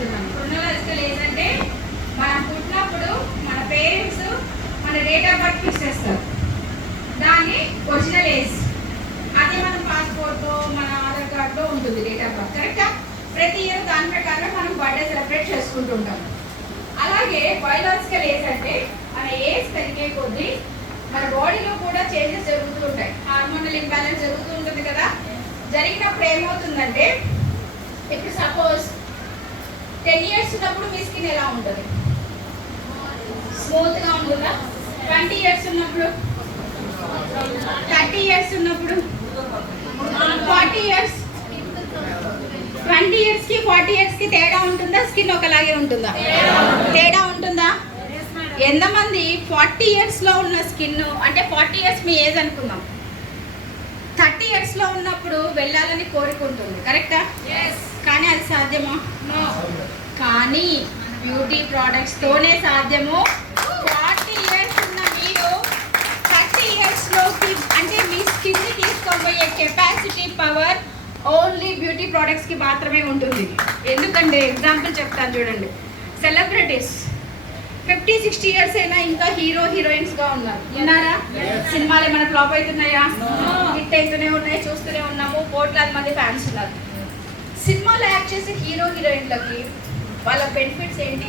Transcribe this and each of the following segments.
చెప్తున్నాను. Chronological age అంటే మనం పుట్టినప్పుడు మన పేరెంట్స్ మన డేట్ ఆఫ్ బర్త్ ఫిక్స్ చేస్తారు, దాన్ని ఒరిజినల్ ఏజ్. అదే మన పాస్పోర్ట్లో మన ఆధార్ కార్డులో ఉంటుంది డేట్ ఆఫ్ బర్త్. కరెక్టా? ప్రతి ఇయర్ దాని ప్రకారం మనం బర్త్డే సెలబ్రేట్ చేసుకుంటూ ఉంటాం. అలాగే బయోలాజికల్ ఏజ్ అంటే మన ఏజ్ పెరిగే కొద్దీ మన బాడీలో కూడా చేంజెస్ జరుగుతూ ఉంటాయి. హార్మోనల్ ఇంబ్యాలెన్స్ జరుగుతూ ఉంటుంది కదా. జరిగినప్పుడు ఏమవుతుందంటే, ఇప్పుడు సపోజ్ 10 years ఉన్నప్పుడు మీ స్కిన్ ఎలా ఉంటుంది? స్మూత్గా ఉంటుందా? 20 years ఉన్నప్పుడు, 30 years ఉన్నప్పుడు, 40 years, 20 years కి 40 years కి తేడా ఉంటుందా? స్కిన్ ఒకలాగే ఉంటుందా? తేడా ఉంటుందా? ఎంతమంది 40 years లో ఉన్న స్కిన్, అంటే 40 years మీ ఏజ్ అనుకుందాం, 30 years లో ఉన్నప్పుడు వెళ్ళాలని కోరుకుంటుంది. కరెక్టా? కానీ అది సాధ్యమా? కానీ బ్యూటీ ప్రోడక్ట్స్ తోనే సాధ్యము. 40 years ఉన్న మీరు 30 years లోకి, అంటే మీ స్కిన్ ని తీసుకోబోయే capacity, power only beauty products కి మాత్రమే ఉంటుంది. ఎందుకంటే ఎగ్జాంపుల్ చెప్తాను చూడండి. సెలబ్రిటీస్ 50-60 years అయినా ఇంకా హీరో హీరోయిన్స్ గా ఉన్నారా? సినిమాలు ఏమైనా ఫ్లాప్ అవుతున్నాయా? హిట్ అవుతూనే ఉన్నాయి, చూస్తూనే ఉన్నాము. కోట్లాది మంది ఫ్యాన్స్ ఉన్నారు. సినిమాలో యాక్ట్ చేసే హీరో హీరోయిన్లకి వాళ్ళ బెనిఫిట్స్ ఏంటి?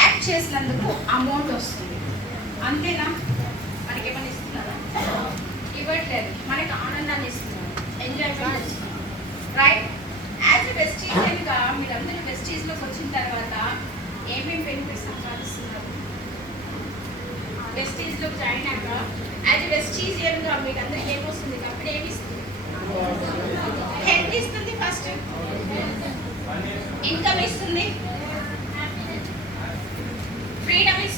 యాక్ట్ చేసినందుకు అమౌంట్ వస్తుంది, అంతేనా? మనకి ఏమైనా ఇస్తున్నారా? ఇవ్వట్లేదు. మనకి ఆనందాన్ని ఇస్తున్నారు, ఎంజాయ్మెంట్ ఇస్తున్నారు, రైట్? యాజ్ ఎ వెస్టీజియన్గా మీరందరూ వెస్టీజ్లోకి వచ్చిన తర్వాత ఏమేమి బెనిఫిట్స్ సంపాదిస్తున్నారు? వెస్టీజ్లోకి జాయిన్ అయ్యాక యాజ్ ఎ వెస్టీజియన్గా మీకు అందరికి ఏమొస్తుంది? కంపెనీ ఏమి ఇస్తుంది? హెల్త్ ఇస్తుంది, ఫస్ట్ ఇన్కమ్ ఇస్తుంది,